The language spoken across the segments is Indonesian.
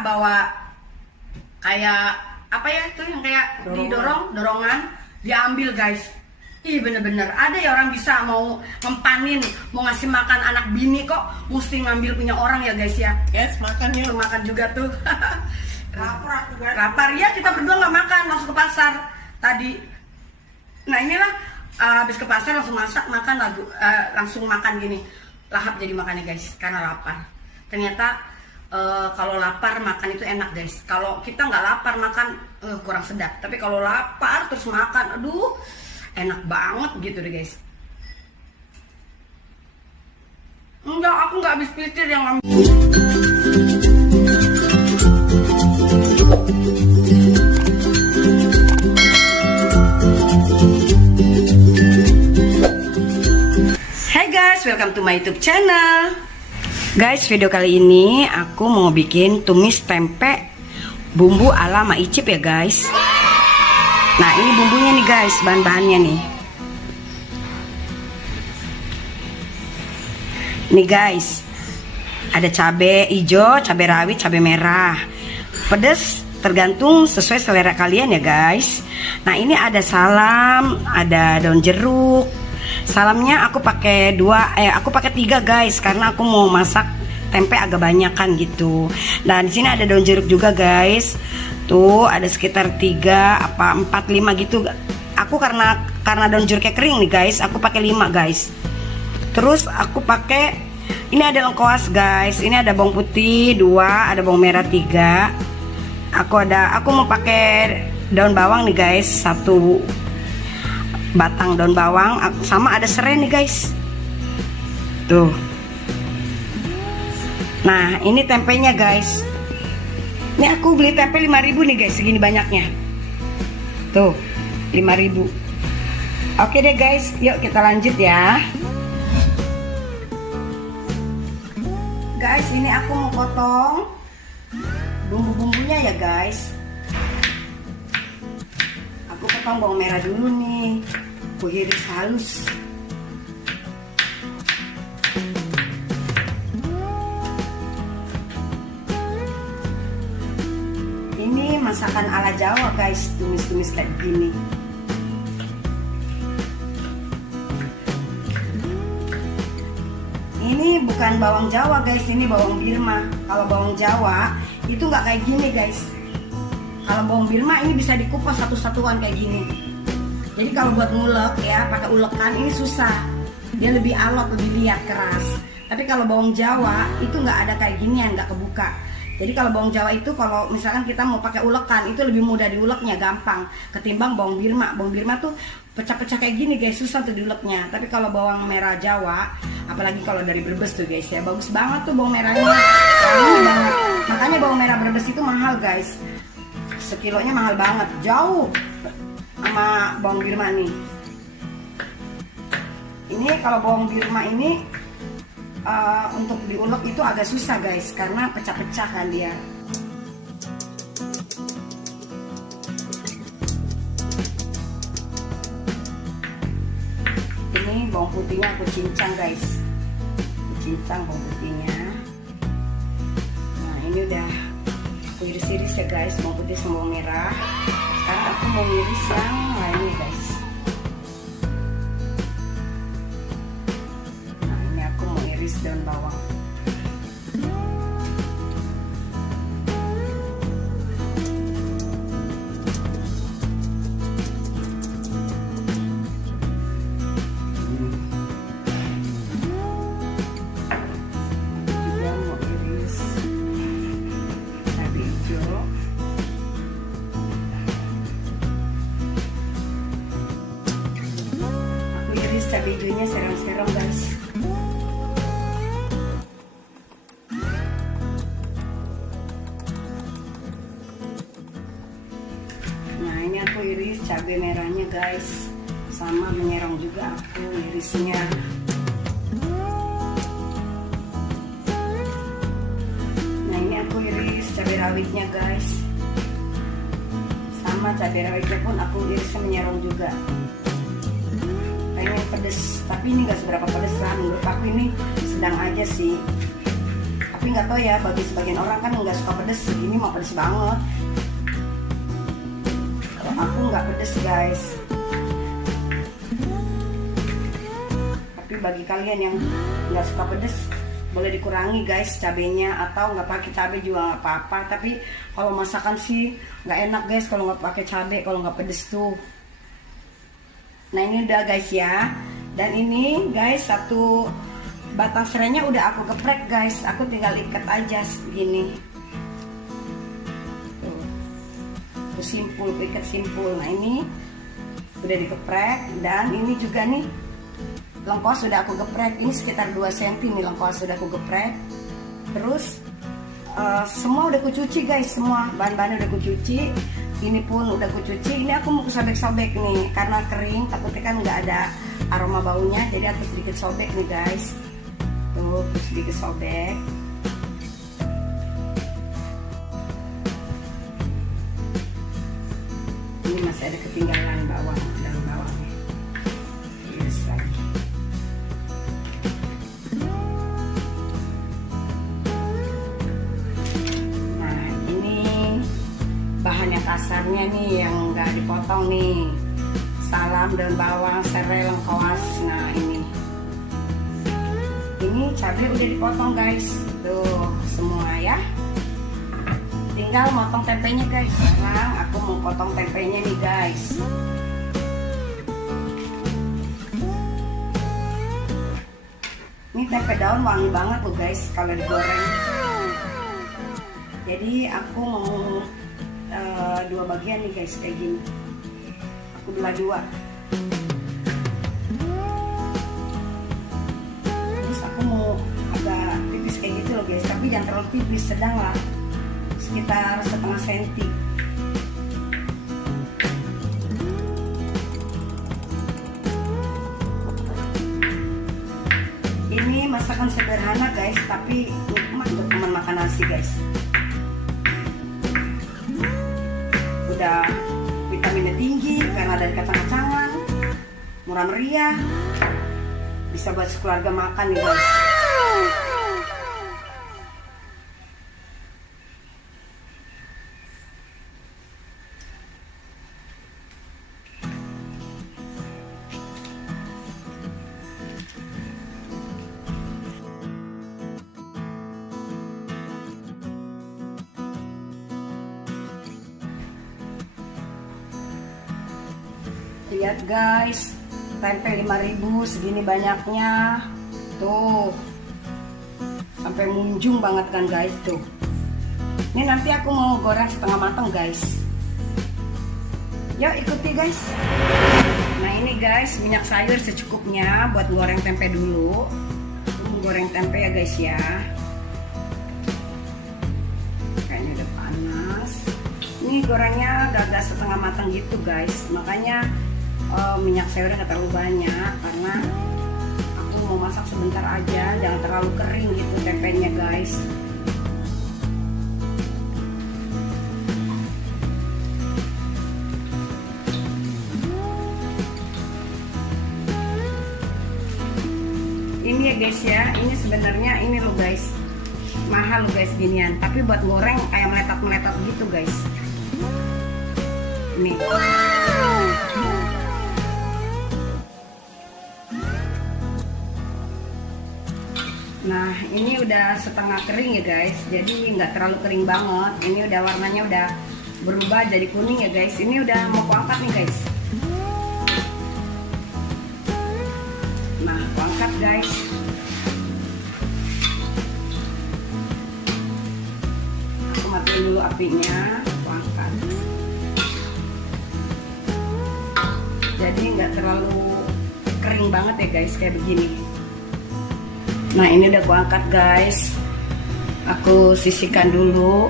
bawa kayak apa ya itu yang kayak dorongan diambil guys. Ih bener-bener ada ya orang bisa mau ngempanin, mau ngasih makan anak bini kok mesti ngambil punya orang ya guys ya. Yes, makan yuk. Makan juga tuh. Lapar aku guys. Lapar ya, kita berdua nggak makan, langsung ke pasar tadi. Nah inilah habis ke pasar langsung masak makan langsung makan gini. Lahap jadi makannya guys karena lapar. Ternyata kalau lapar makan itu enak guys. Kalau kita nggak lapar makan kurang sedap. Tapi kalau lapar terus makan, aduh enak banget gitu deh guys. Enggak, aku nggak habis pikir yang ngambil. Hai guys, welcome to my YouTube channel. Guys, video kali ini aku mau bikin tumis tempe bumbu ala Mak Icip ya guys. Nah ini bumbunya nih guys, bahan-bahannya nih. Nih guys, ada cabai hijau, cabai rawit, cabai merah. Pedas tergantung sesuai selera kalian ya guys. Nah ini ada salam, ada daun jeruk. Salamnya aku pakai 3 guys karena aku mau masak tempe agak banyakan gitu. Dan di sini ada daun jeruk juga guys. Tuh ada sekitar 3 apa 4 5 gitu. Aku karena daun jeruknya kering nih guys, aku pakai 5 guys. Terus aku pakai ini ada lengkoas guys. Ini ada bawang putih 2, ada bawang merah 3. Aku mau pakai daun bawang nih guys, 1 batang daun bawang, sama ada serai nih guys. Tuh. Nah, ini tempenya guys. Ini aku beli tempe 5.000 nih guys, segini banyaknya. Tuh, 5.000. Oke deh guys, yuk kita lanjut ya. Guys, ini aku mau potong bumbu-bumbunya ya guys. Aku potong bawang merah dulu nih, aku iris halus. Ini masakan ala Jawa guys, tumis-tumis kayak gini. Ini bukan bawang Jawa guys, ini bawang Birma. Kalau bawang Jawa itu nggak kayak gini guys. Kalau bawang Birma ini bisa dikupas satu-satuan kayak gini. Jadi kalau buat ngulek ya pakai ulekan ini susah. Dia lebih alot, lebih liat, keras. Tapi kalau bawang Jawa itu nggak ada kayak ginian, nggak kebuka. Jadi kalau bawang Jawa itu kalau misalkan kita mau pakai ulekan itu lebih mudah diuleknya, gampang ketimbang bawang Birma. Bawang Birma tuh pecah-pecah kayak gini guys, susah tuh diuleknya. Tapi kalau bawang merah Jawa, apalagi kalau dari Brebes tuh guys ya, bagus banget tuh bawang merahnya. Banget. Makanya bawang merah Brebes itu mahal guys. Sekilonya mahal banget, jauh sama bawang Birma nih. Ini kalau bawang Birma ini untuk diulek itu agak susah guys, karena pecah-pecah kan dia. Ini bawang putihnya aku cincang guys, cincang bawang putihnya. Nah ini udah aku iris-iris ya guys, bawang putih sama bawang merah. Sekarang aku mau iris yang lainnya guys. Nah ini aku mau iris daun bawang. Juga mau iris cabai hijau. Cabai hijaunya serong-serong guys. Nah ini aku iris cabai merahnya guys, sama menyerong juga aku irisnya. Nah ini aku iris cabai rawitnya guys, sama cabai rawitnya pun aku irisnya menyerong juga. Pengen pedes, tapi ini nggak seberapa pedes lah, menurut aku ini sedang aja sih. Tapi nggak tahu ya, bagi sebagian orang kan nggak suka pedes, ini mah pedes banget. Kalau aku nggak pedes guys. Tapi bagi kalian yang nggak suka pedes, boleh dikurangi guys cabenya, atau nggak pakai cabai juga nggak apa-apa. Tapi kalau masakan sih nggak enak guys kalau nggak pakai cabai, kalau nggak pedes tuh. Nah ini udah guys ya. Dan ini guys, satu batang serainya udah aku geprek guys. Aku tinggal ikat aja gini. Tuh simpul, ikat simpul. Nah ini udah dikeprek. Dan ini juga nih lengkuas sudah aku geprek. Ini sekitar 2 cm nih lengkuas sudah aku geprek. Terus semua udah aku cuci guys. Semua bahan-bahannya udah aku cuci. Ini pun udah aku cuci. Ini aku mau sobek-sobek nih karena kering, takutnya kan nggak ada aroma baunya, jadi aku sedikit sobek nih guys. Tuh, aku sedikit sobek. Ini masih ada ketinggalan bawang, daun bawangnya. Yes, lagi. Nah ini bahan yang kasarnya nih, yang nggak dipotong nih. Salam, daun bawang, serai, lengkuas. Nah ini cabai udah dipotong guys. Tuh semua ya. Tinggal motong tempenya guys. Sekarang aku mau potong tempenya nih guys. Ini tempe daun wangi banget loh guys kalau digoreng. Jadi aku mau 2 bagian nih guys, kayak gini. Aku belah 2. Terus aku mau agak tipis kayak gitu loh guys, tapi jangan terlalu tipis, sedang lah, sekitar setengah senti. Ini masakan sederhana guys, tapi nikmat untuk teman makan nasi guys. Udah vitaminnya tinggi karena dari kacang-kacangan, murah meriah, bisa buat sekeluarga makan nih guys. Lihat guys, tempe 5.000 segini banyaknya. Tuh, sampai munjung banget kan guys tuh. Ini nanti aku mau goreng setengah matang guys. Yuk ikuti guys. Nah ini guys, minyak sayur secukupnya buat goreng tempe dulu. Aku mau goreng tempe ya guys ya. Kayaknya udah panas. Ini gorengnya agak setengah matang gitu guys. Makanya minyak sayurnya gak terlalu banyak karena aku mau masak sebentar aja, jangan terlalu kering gitu tempenya guys. Ini ya guys ya, ini sebenarnya ini loh guys, mahal loh guys ginian, tapi buat goreng kayak meletot-meletot gitu guys. Nih. Nah ini udah setengah kering ya guys, jadi nggak terlalu kering banget. Ini udah warnanya udah berubah jadi kuning ya guys. Ini udah mau aku angkat nih guys. Nah aku angkat guys. Aku matiin dulu apinya, aku angkat. Jadi nggak terlalu kering banget ya guys, kayak begini. Nah ini udah aku angkat guys. Aku sisihkan dulu.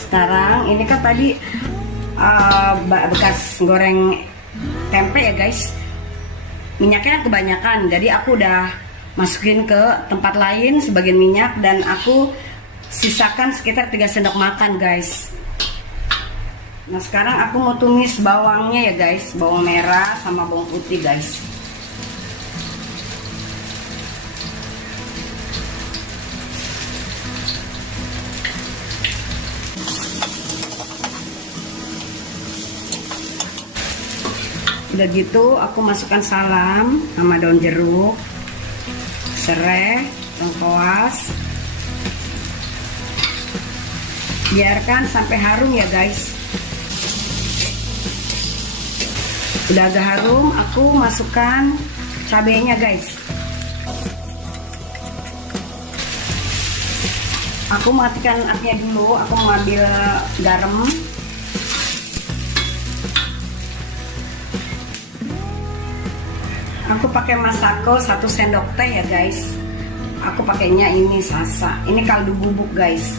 Sekarang ini kan tadi bekas goreng tempe ya guys, minyaknya kebanyakan, jadi aku udah masukin ke tempat lain sebagian minyak, dan aku sisakan sekitar 3 sendok makan guys. Nah sekarang aku mau tumis bawangnya ya guys, bawang merah sama bawang putih guys. Udah gitu aku masukkan salam sama daun jeruk, serai, lengkoas. Biarkan sampai harum ya guys. Udah agak harum, aku masukkan cabenya guys. Aku matikan apinya dulu, aku mau ambil garam. Aku pakai masako 1 sendok teh ya guys. Aku pakainya ini sasa. Ini kaldu bubuk guys.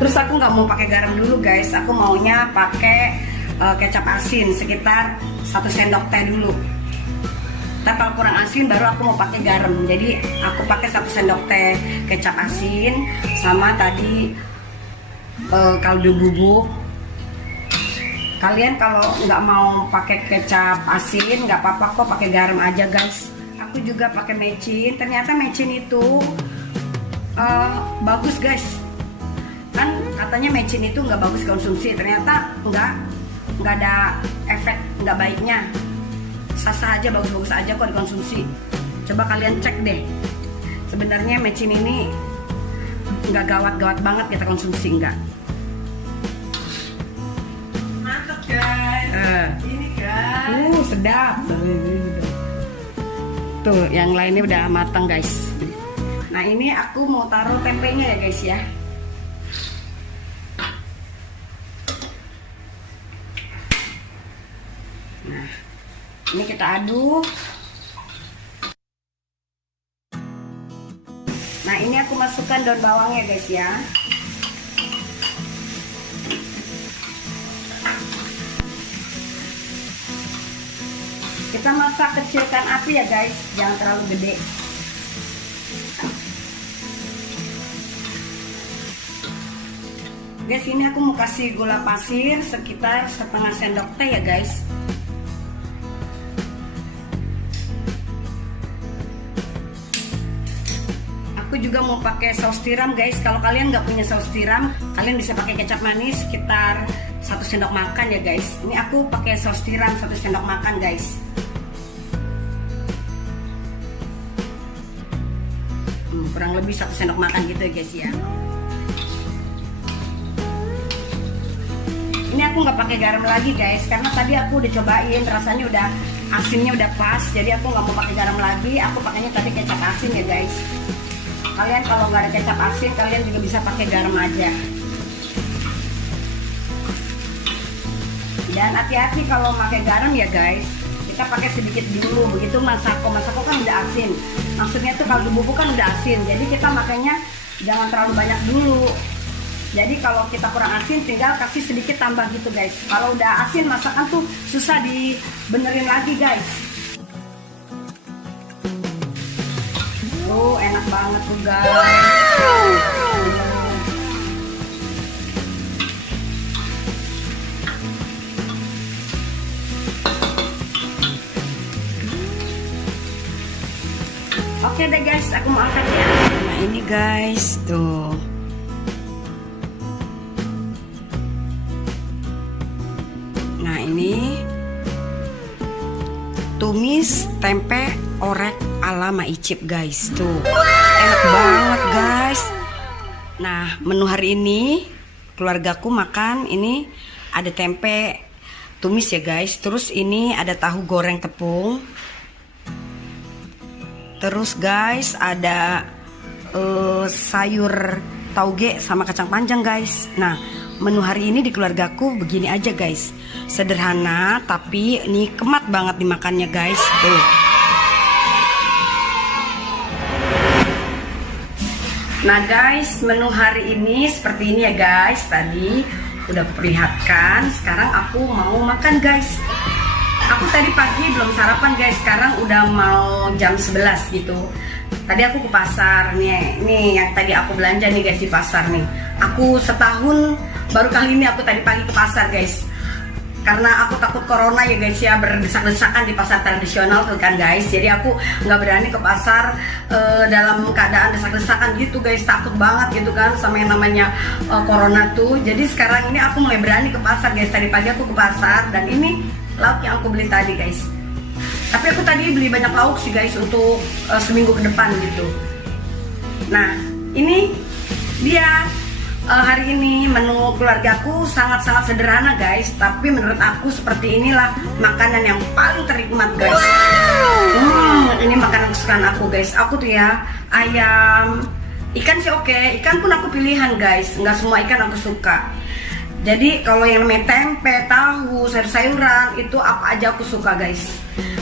Terus aku nggak mau pakai garam dulu guys. Aku maunya pakai kecap asin sekitar 1 sendok teh dulu. Tapi kalau kurang asin baru aku mau pakai garam. Jadi aku pakai 1 sendok teh kecap asin sama tadi kaldu bubuk. Kalian kalau nggak mau pakai kecap asin nggak apa-apa kok, pakai garam aja guys. Aku juga pakai mecin. Ternyata mecin itu bagus guys. Kan katanya mecin itu nggak bagus konsumsi. Ternyata nggak ada efek nggak baiknya. Sasa aja bagus-bagus aja kok dikonsumsi. Coba kalian cek deh. Sebenarnya mecin ini nggak gawat-gawat banget kita konsumsi, enggak. Ini guys. Sedap. Tuh, yang lainnya udah matang guys. Nah, ini aku mau taruh tempenya ya guys ya. Nah, ini kita aduk. Nah, ini aku masukkan daun bawangnya guys ya. Kita masak kecilkan api ya guys, jangan terlalu gede. Guys, ini aku mau kasih gula pasir sekitar 1/2 sendok teh ya guys. Aku juga mau pakai saus tiram guys. Kalau kalian nggak punya saus tiram, kalian bisa pakai kecap manis sekitar 1 sendok makan ya guys. Ini aku pakai saus tiram 1 sendok makan guys. Kurang lebih 1 sendok makan gitu ya guys ya. Ini aku nggak pakai garam lagi guys, karena tadi aku udah cobain, rasanya udah asinnya udah pas. Jadi aku nggak mau pakai garam lagi. Aku pakainya tadi kecap asin ya guys. Kalian kalau nggak ada kecap asin, kalian juga bisa pakai garam aja. Dan hati-hati kalau pakai garam ya guys. Kita pakai sedikit dulu, begitu masako kan udah asin. Maksudnya tuh kaldu bubuk kan udah asin. Jadi kita makanya jangan terlalu banyak dulu. Jadi kalau kita kurang asin, tinggal kasih sedikit tambah gitu guys. Kalau udah asin, masakan tuh susah dibenerin lagi guys. Tuh enak banget tuh guys. Oke deh guys, aku mau angkat ya. Nah ini guys, tuh. Nah ini tumis tempe orek ala Ma Icip guys, tuh. Enak banget guys. Nah menu hari ini keluargaku makan ini ada tempe tumis ya guys. Terus ini ada tahu goreng tepung. Terus guys ada sayur tauge sama kacang panjang guys. Nah menu hari ini di keluargaku begini aja guys. Sederhana tapi nikmat banget dimakannya guys. Tuh. Nah guys, menu hari ini seperti ini ya guys. Tadi udah perlihatkan. Sekarang aku mau makan guys. Aku tadi pagi belum sarapan guys, sekarang udah mau jam 11 gitu. Tadi aku ke pasar nih yang tadi aku belanja nih guys di pasar nih. Aku setahun baru kali ini aku tadi pagi ke pasar guys. karena aku takut corona ya guys ya, berdesak-desakan di pasar tradisional tuh kan guys. Jadi aku nggak berani ke pasar dalam keadaan desak-desakan gitu guys, takut banget gitu kan sama yang namanya corona tuh. Jadi sekarang ini aku mulai berani ke pasar guys. Tadi pagi aku ke pasar dan ini lauk yang aku beli tadi guys. Tapi aku tadi beli banyak lauk sih guys untuk seminggu ke depan gitu. Nah ini dia hari ini menu keluargaku sangat-sangat sederhana guys, tapi menurut aku seperti inilah makanan yang paling ternikmat guys. Ini makanan kesukaan aku guys. Aku tuh ya ayam, ikan sih oke, ikan pun aku pilihan guys. Nggak semua ikan aku suka. Jadi kalau yang namanya tempe, tahu, sayur-sayuran itu apa aja aku suka guys,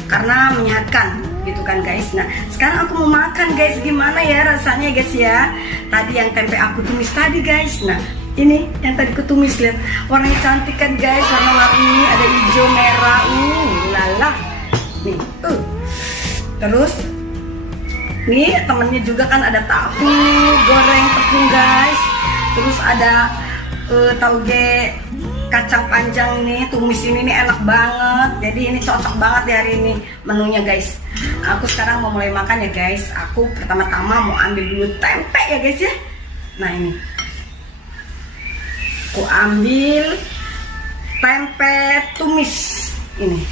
karena menyehatkan gitu kan guys. Nah sekarang aku mau makan guys, gimana ya rasanya guys ya. Tadi yang tempe aku tumis tadi guys. Nah ini yang tadi aku tumis, lihat warnanya cantik kan guys, warna-warni, ada hijau merah, lala nih terus nih temennya juga kan ada tahu goreng tepung guys, terus ada tauge kacang panjang nih, tumis ini nih enak banget. Jadi ini cocok banget di hari ini menunya guys. Aku sekarang mau mulai makan ya guys. Aku pertama-tama mau ambil dulu tempe ya guys ya. Nah ini aku ambil tempe tumis ini.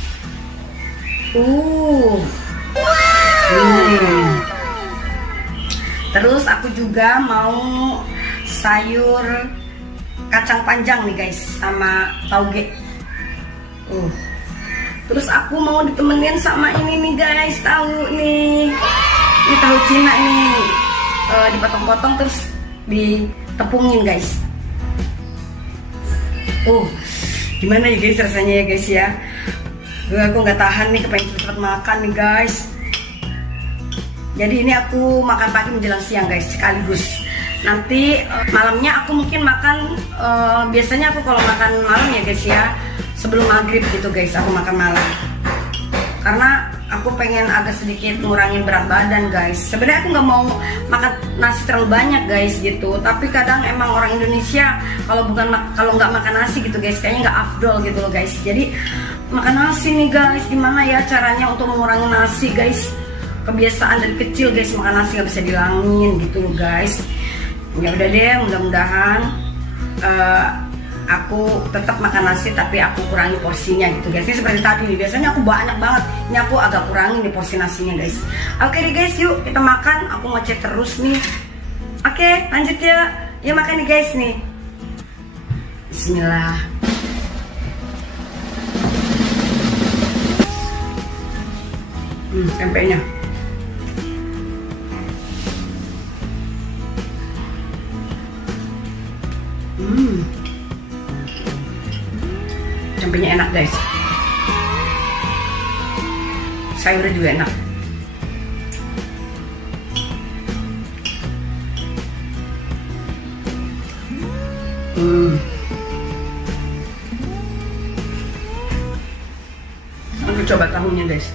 Terus aku juga mau sayur kacang panjang nih guys sama tauge. Terus aku mau ditemenin sama ini nih guys, tahu nih. Ini tahu Cina nih. Dipotong-potong terus ditepungin guys. Gimana ya guys rasanya ya guys ya. Aku nggak tahan nih, kepengen cepet makan nih guys. Jadi ini aku makan pagi menjelang siang guys, sekaligus. Nanti malamnya aku mungkin makan, biasanya aku kalau makan malam ya guys ya, sebelum maghrib gitu guys aku makan malam. Karena aku pengen agak sedikit ngurangin berat badan guys. Sebenarnya aku nggak mau makan nasi terlalu banyak guys gitu, tapi kadang emang orang Indonesia kalau nggak makan nasi gitu guys, kayaknya nggak afdol gitu loh guys. Jadi makan nasi nih guys, gimana ya caranya untuk mengurangi nasi guys. Kebiasaan dari kecil guys makan nasi nggak bisa dihilangin gitu loh guys. Ya udah deh, mudah-mudahan aku tetap makan nasi tapi aku kurangi porsinya gitu guys. Ini seperti tadi nih, biasanya aku banyak banget, ini aku agak kurangin di porsi nasinya guys. Oke deh guys, yuk kita makan. Aku mau cek terus nih. Oke lanjut ya, yuk makan nih guys nih. Bismillah. Tempenya tempenya enak guys, sayurnya juga enak. Aku coba tahunya guys.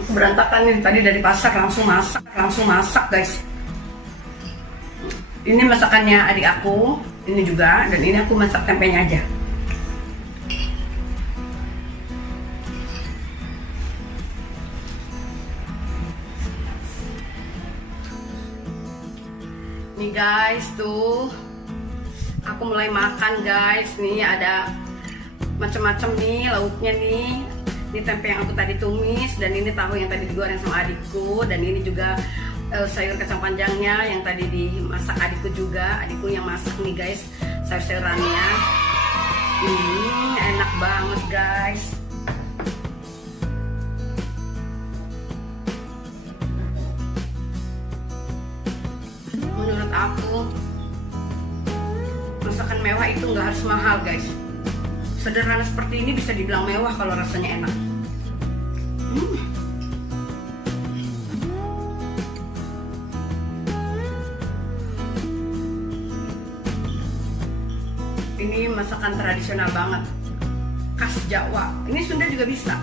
Aku berantakan nih, tadi dari pasar langsung masak guys. Ini masakannya adik aku, ini juga, dan ini aku masak tempenya aja. Nih guys tuh, aku mulai makan guys. Nih ada macam-macam nih lauknya nih. Ini tempe yang aku tadi tumis, dan ini tahu yang tadi digoreng sama adikku, dan ini juga sayur kacang panjangnya yang tadi dimasak adikku juga. Adikku yang masak nih guys sayur-sayurannya. Enak banget guys. Menurut aku masakan mewah itu nggak harus mahal guys. Sederhana seperti ini bisa dibilang mewah kalau rasanya enak. Ini masakan tradisional banget, khas Jawa. Ini Sunda juga bisa,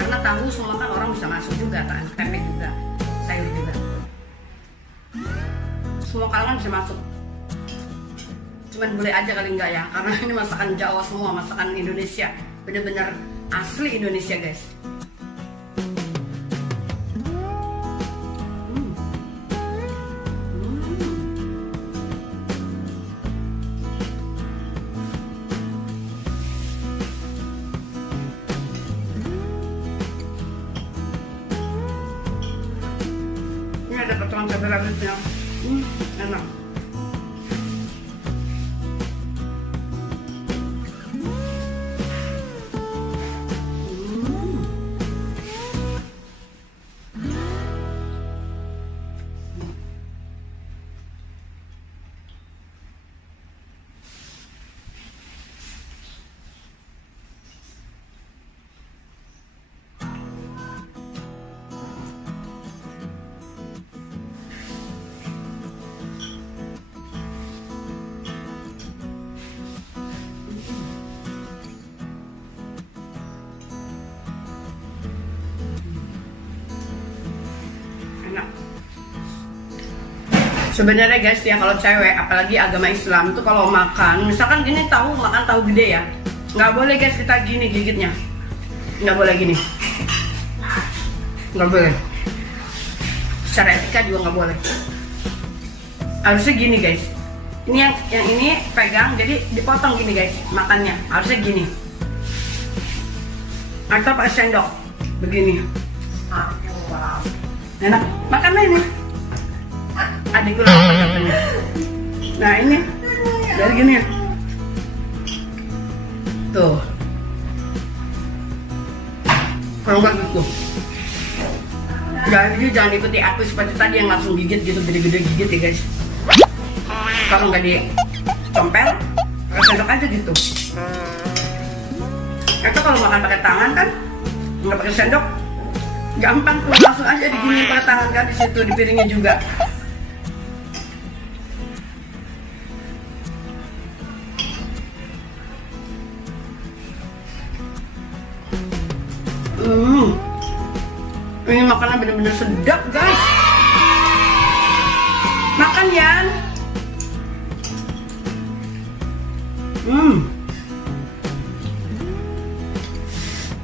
karena tahu semua kan orang bisa masuk juga kan, tempe juga, sayur juga. Semua kalangan bisa masuk. Cuman boleh aja kali enggak ya, karena ini masakan Jawa semua, masakan Indonesia. Bener-bener asli Indonesia guys. Ini ada potongan cabai rawitnya, enak. Enak. Sebenarnya guys ya, kalau cewek apalagi agama Islam tuh kalau makan, misalkan gini tahu, makan tahu gede ya, nggak boleh guys kita gini gigitnya, nggak boleh gini, nggak boleh. Secara etika juga nggak boleh. Harusnya gini guys. Ini yang ini pegang, jadi dipotong gini guys, makannya harusnya gini. Atau pakai sendok, begini. Enak, makanlah ini. Adikku lapar katanya. Nah ini, dari gini. Tuh. Kalau nggak gitu. Jadi jangan ikuti aku seperti tadi yang langsung gigit gitu, gede-gede gigit ya guys. Kalau nggak ditompel, pakai sendok aja gitu. Atau kalau makan pakai tangan kan, nggak pakai sendok, gampang tuh, langsung aja diginiin pakai tangan kan, di situ di piringnya juga. Ini makanan bener-bener sedap guys. Makan Yan.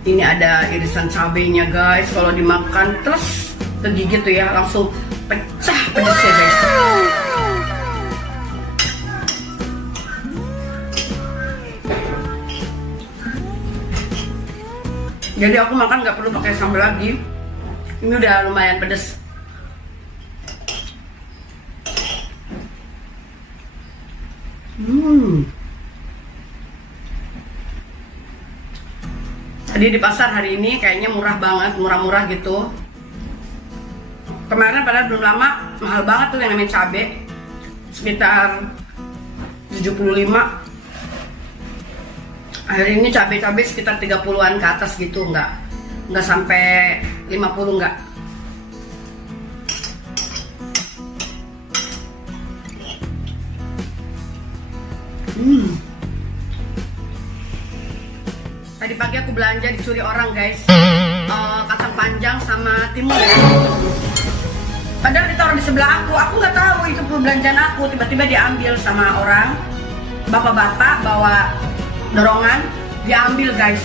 Ini ada irisan cabenya guys. Kalau dimakan terus kegigit tuh ya, langsung pecah pedesnya guys. Jadi aku makan nggak perlu pakai sambal lagi. Ini udah lumayan pedes. Tadi di pasar hari ini kayaknya murah banget, murah-murah gitu. Kemarin padahal belum lama mahal banget tuh yang namanya cabai, sekitar 75. Hari ini cabai-cabai sekitar 30-an ke atas gitu, nggak sampai 50 nggak. Tadi pagi aku belanja dicuri orang guys, kacang panjang sama timun ya. Padahal ditaruh di sebelah aku nggak tahu itu belanjaan aku, tiba-tiba diambil sama orang, bapak-bapak bawa dorongan, diambil guys.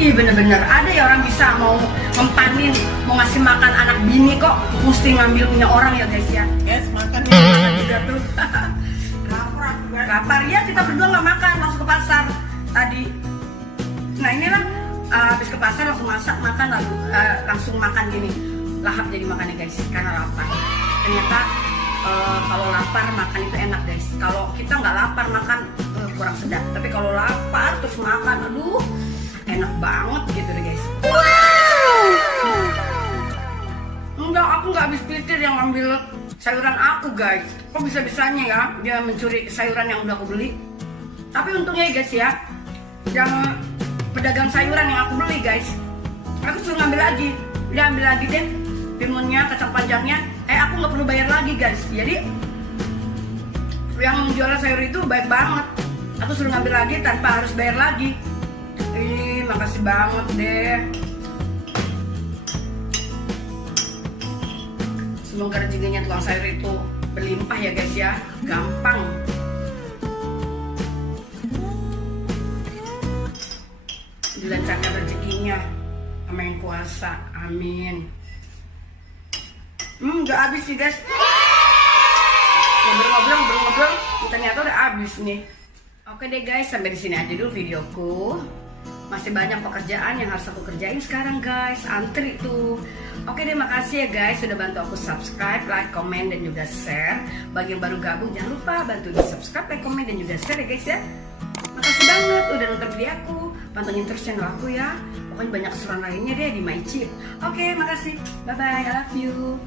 Ih bener-bener ada ya orang bisa mau ngempanin, mau ngasih makan anak bini kok mesti ngambil punya orang ya guys ya. Yes, makan Ya, makan juga tuh. Lapar ya, kita berdua nggak makan, langsung ke pasar tadi. Nah inilah habis ke pasar langsung masak makan, lalu langsung makan gini, lahap jadi makannya guys karena lapar. Ternyata kalau lapar makan itu enak guys. Kalau kita nggak lapar makan kurang sedap. Tapi kalau lapar terus makan, aduh enak banget gitu deh guys. Enggak, aku nggak habis pikir yang ngambil sayuran aku guys. Kok bisa-bisanya ya dia mencuri sayuran yang udah aku beli. Tapi untungnya ya guys ya, yang pedagang sayuran yang aku beli guys, aku suruh ngambil lagi. Dia ambil lagi deh timunnya, kacang panjangnya. Aku nggak perlu bayar lagi guys. Jadi yang jualan sayur itu baik banget. Aku suruh ngambil lagi tanpa harus bayar lagi. Makasih banget deh. Semoga rezekinya tukang sayur itu berlimpah ya guys ya. Gampang. Dilancarkan rezekinya sama yang kuasa. Amin. Gak habis sih guys. Ngobrol-ngobrol, ternyata udah habis nih. Oke deh guys, sampai di sini aja dulu videoku. Masih banyak pekerjaan yang harus aku kerjain sekarang guys. Antri tuh. Oke deh, makasih ya guys sudah bantu aku subscribe, like, komen, dan juga share. Bagi yang baru gabung jangan lupa bantu di subscribe, like, komen, dan juga share ya guys ya. Makasih banget udah nonton video aku. Pantengin terus channel aku ya. Pokoknya banyak keseruan lainnya deh di My Chip. Oke, makasih. Bye bye. I love you.